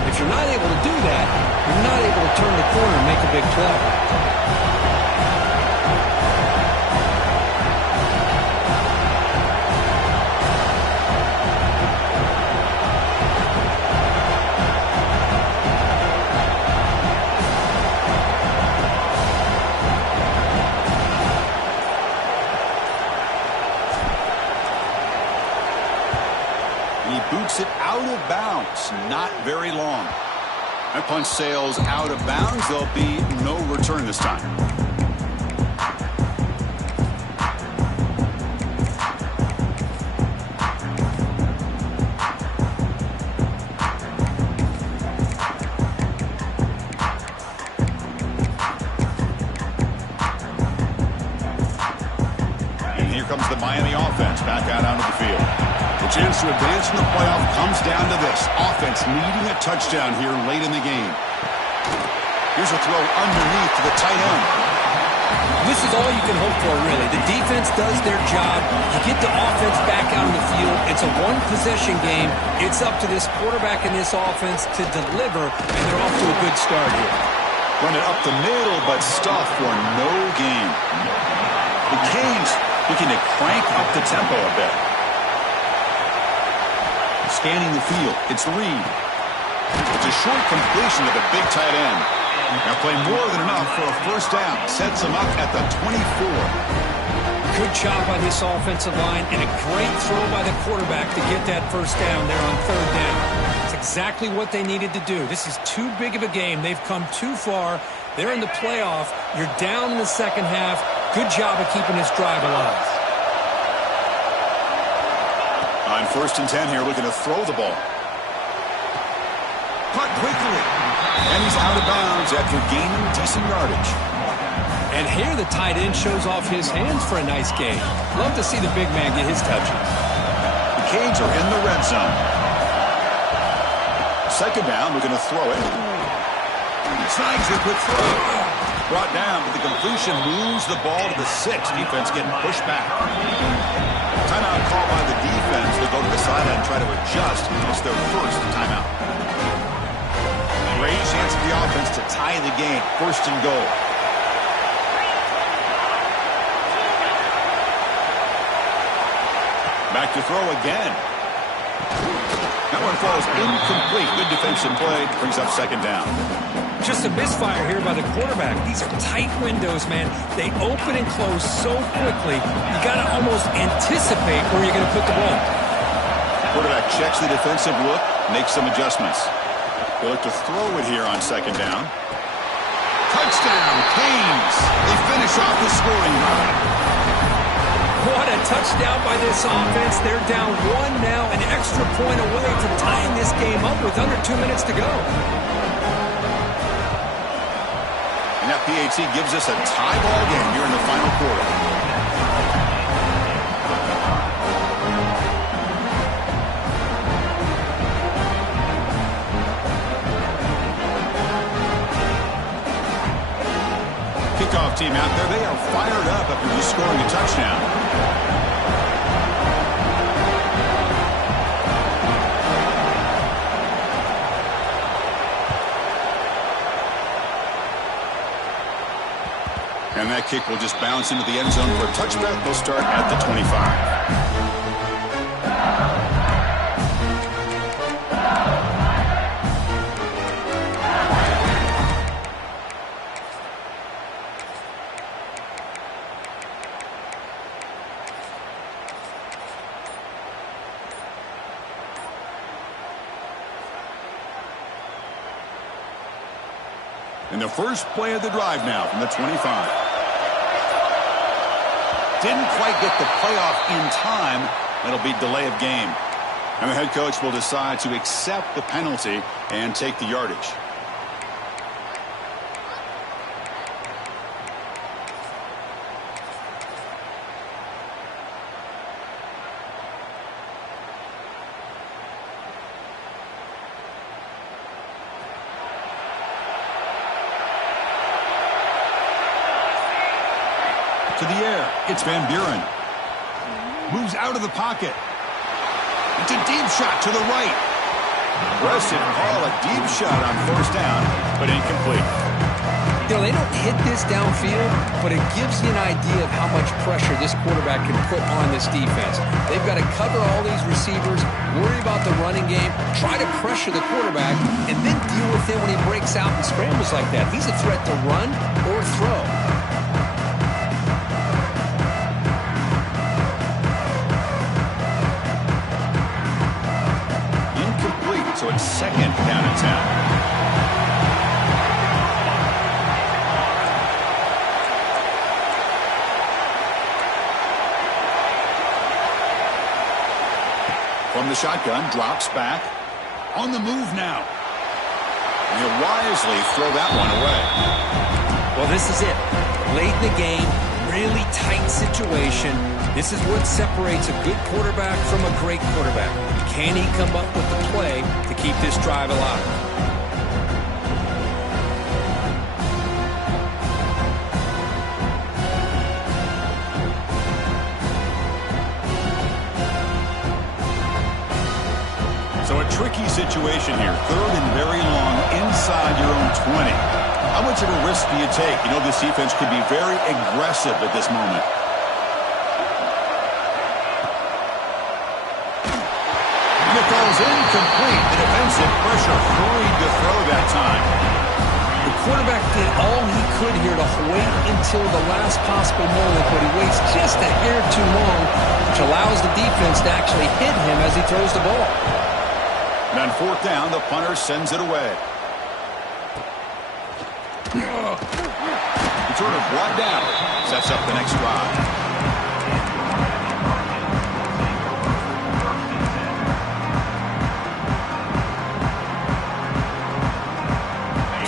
If you're not able to do that, you're not able to turn the corner and make a big play. Boots it out of bounds. Not very long. That punch sails out of bounds. There'll be no return this time. And here comes the Miami offense back out onto the field. The chance to advance in the playoff comes down to this. Offense needing a touchdown here late in the game. Here's a throw underneath to the tight end. This is all you can hope for, really. The defense does their job. You get the offense back out on the field. It's a one-possession game. It's up to this quarterback and this offense to deliver, and they're off to a good start here. Run it up the middle, but stuff for no gain. The Canes looking to crank up the tempo a bit. Scanning the field, it's Reed. It's a short completion to the big tight end. Now play more than enough for a first down. Sets him up at the 24. Good job by this offensive line, and a great throw by the quarterback to get that first down there on 3rd down. It's exactly what they needed to do. This is too big of a game. They've come too far. They're in the playoff. You're down in the second half. Good job of keeping this drive alive. On 1st and 10 here, looking to throw the ball. Caught quickly. And he's out of bounds after gaining decent yardage. And here the tight end shows off his hands for a nice gain. Love to see the big man get his touches. The Canes are in the red zone. 2nd down, looking to throw it. Snags it with throw. Brought down, but the completion moves the ball to the 6. Defense getting pushed back. Timeout call by the defense. They'll go to the sideline and try to adjust. It's their first timeout. Great chance for the offense to tie the game. 1st and goal. Back to throw again. That one falls incomplete. Good defensive play. Brings up 2nd down. Just a misfire here by the quarterback. These are tight windows, man. They open and close so quickly. You got to almost anticipate where you're going to put the ball. Quarterback checks the defensive look, makes some adjustments. They look to throw it here on 2nd down. Touchdown, Canes. They finish off the scoring drive. What a touchdown by this offense. They're down 1 now, an extra point away from tying this game up with under 2 minutes to go. And that PAT gives us a tie ball game here in the final quarter. Kickoff team out there. They are fired up after just scoring a touchdown. And that kick will just bounce into the end zone for a touchback. They'll start at the 25. And the first play of the drive now from the 25. Didn't quite get the playoff in time. That'll be delay of game. And the head coach will decide to accept the penalty and take the yardage. To the air, it's Van Buren. Moves out of the pocket. It's a deep shot to the right. Aggressive call, a deep shot on first down, but incomplete. You know, they don't hit this downfield, but it gives you an idea of how much pressure this quarterback can put on this defense. They've got to cover all these receivers, worry about the running game, try to pressure the quarterback, and then deal with him when he breaks out and scrambles like that. He's a threat to run or throw. So it's second down and 10. From the shotgun, drops back. On the move now. And he'll wisely throw that one away. Well, this is it. Late in the game, really tight situation. This is what separates a good quarterback from a great quarterback. Can he come up with the play to keep this drive alive? So a tricky situation here. Third and very long inside your own 20. How much of a risk do you take? You know, this defense could be very aggressive at this moment. And it goes incomplete. The defensive pressure hurried to throw that time. The quarterback did all he could here to wait until the last possible moment, but he waits just a hair too long, which allows the defense to actually hit him as he throws the ball. And on fourth down, the punter sends it away. Returner brought down. Sets up the next drive.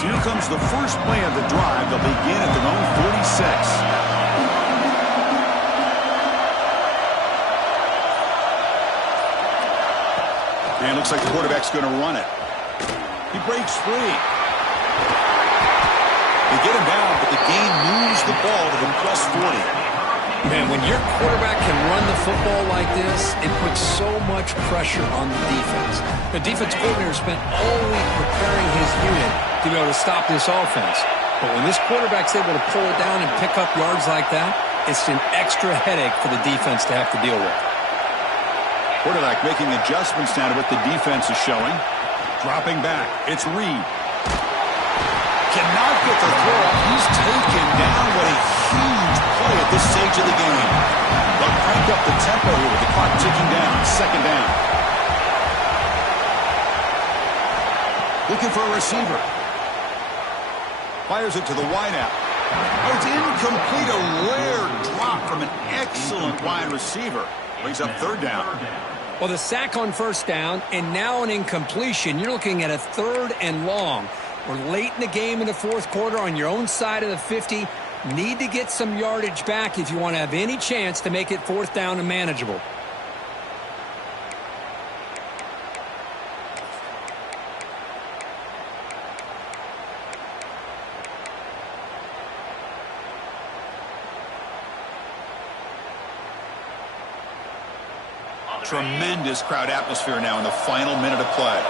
Here comes the first play of the drive. They'll begin at their own 46. And looks like the quarterback's going to run it. He breaks free. They get him down, but the game moves the ball to the plus 40. Man, when your quarterback can run the football like this, it puts so much pressure on the defense. The defense coordinator spent all week preparing his unit to be able to stop this offense. But when this quarterback's able to pull it down and pick up yards like that, it's an extra headache for the defense to have to deal with. Quarterback making adjustments now to what the defense is showing. Dropping back. It's Reed. Cannot get the throw up. He's taken down. What a huge play at this stage of the game. They'll crank up the tempo here with the clock ticking down. Second down. Looking for a receiver. Fires it to the wideout. Oh, it's incomplete. A rare drop from an excellent wide receiver. Brings up third down. Well, the sack on first down, and now an incompletion. You're looking at a third and long. We're late in the game in the fourth quarter on your own side of the 50. Need to get some yardage back if you want to have any chance to make it fourth down and manageable. Tremendous crowd atmosphere now in the final minute of play.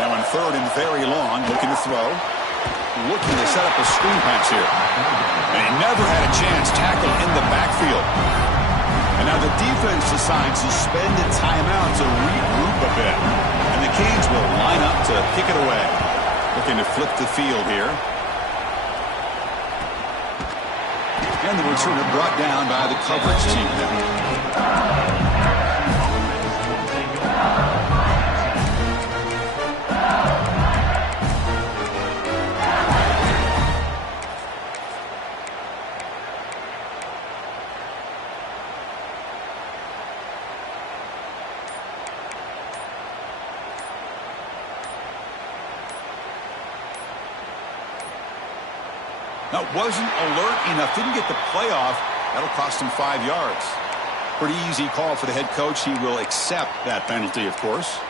Now on third and very long, looking to throw. Looking to set up a screen pass here. And he never had a chance tackled in the backfield. And now the defense decides to spend a timeout to regroup a bit. And the Canes will line up to kick it away. Looking to flip the field here. And the returner brought down by the coverage team now. Now, wasn't alert enough, didn't get the playoff. That'll cost him 5 yards. Pretty easy call for the head coach. He will accept that penalty, of course.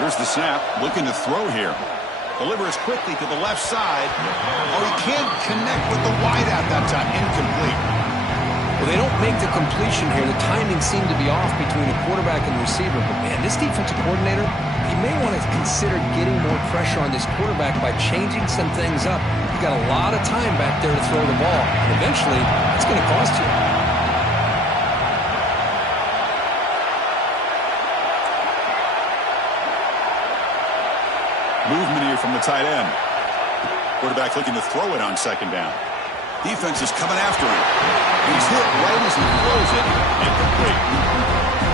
Here's the snap, looking to throw here. Delivers quickly to the left side. Oh, he can't connect with the wideout that time. Incomplete. Well, they don't make the completion here. The timing seemed to be off between the quarterback and the receiver. But, man, this defensive coordinator, he may want to consider getting more pressure on this quarterback by changing some things up. You've got a lot of time back there to throw the ball. And eventually, it's going to cost you. Movement here from the tight end. Quarterback looking to throw it on second down. Defense is coming after him. He's hit right as he throws it. Incomplete.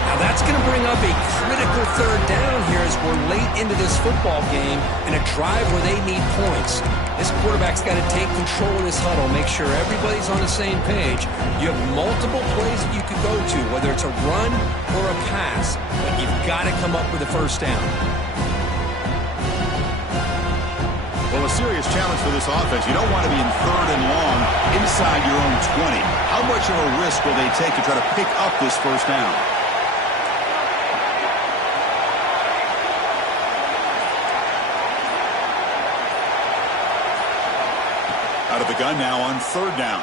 Now that's going to bring up a critical third down here as we're late into this football game in a drive where they need points. This quarterback's got to take control of this huddle, make sure everybody's on the same page. You have multiple plays that you could go to, whether it's a run or a pass, but you've got to come up with a first down. Well, a serious challenge for this offense. You don't want to be in third and long inside your own 20. How much of a risk will they take to try to pick up this first down? Out of the gun now on third down.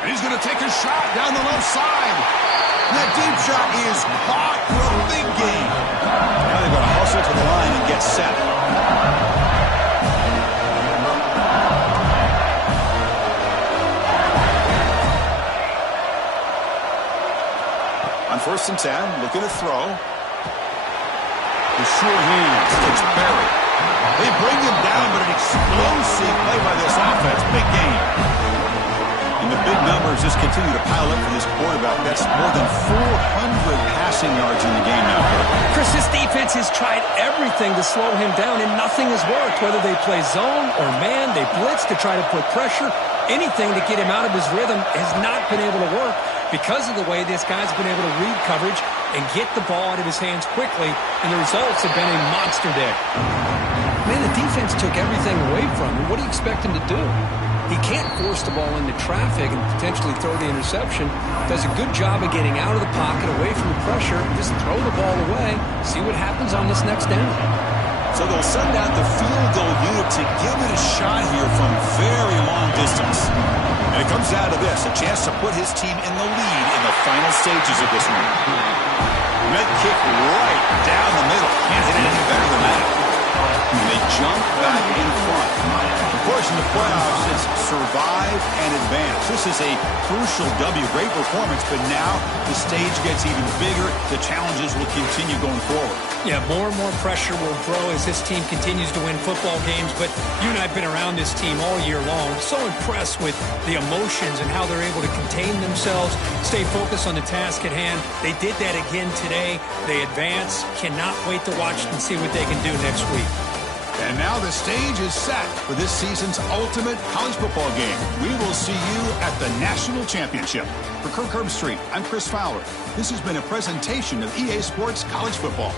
And he's going to take a shot down the left side. And that deep shot is caught for a big gain. Now they've got to hustle to the line and get set. On 1st and 10, looking to throw. The sure hands takes Barry. They bring him down, but an explosive play by this offense. Big game. And the big numbers just continue to pile up for this quarterback. That's more than 400 passing yards in the game now. Chris, this defense has tried everything to slow him down, and nothing has worked. Whether they play zone or man, they blitz to try to put pressure. Anything to get him out of his rhythm has not been able to work because of the way this guy's been able to read coverage and get the ball out of his hands quickly, and the results have been a monster day. Man, the defense took everything away from him. What do you expect him to do? He can't force the ball into traffic and potentially throw the interception. Does a good job of getting out of the pocket, away from the pressure, just throw the ball away, see what happens on this next down. So they'll send out the field goal unit to give it a shot here from very long distance. And it comes down to this, a chance to put his team in the lead in the final stages of this one. Med kick right down the middle. Can't hit anything better than that. And they jump back in front. Of course, in the playoffs, it's survive and advance. This is a crucial W. Great performance, but now the stage gets even bigger. The challenges will continue going forward. Yeah, more and more pressure will grow as this team continues to win football games. But you and I have been around this team all year long. So impressed with the emotions and how they're able to contain themselves, stay focused on the task at hand. They did that again today. They advance. Cannot wait to watch and see what they can do next week. And now the stage is set for this season's ultimate college football game. We will see you at the National Championship. For Kirk Herbstreit, I'm Chris Fowler. This has been a presentation of EA Sports College Football.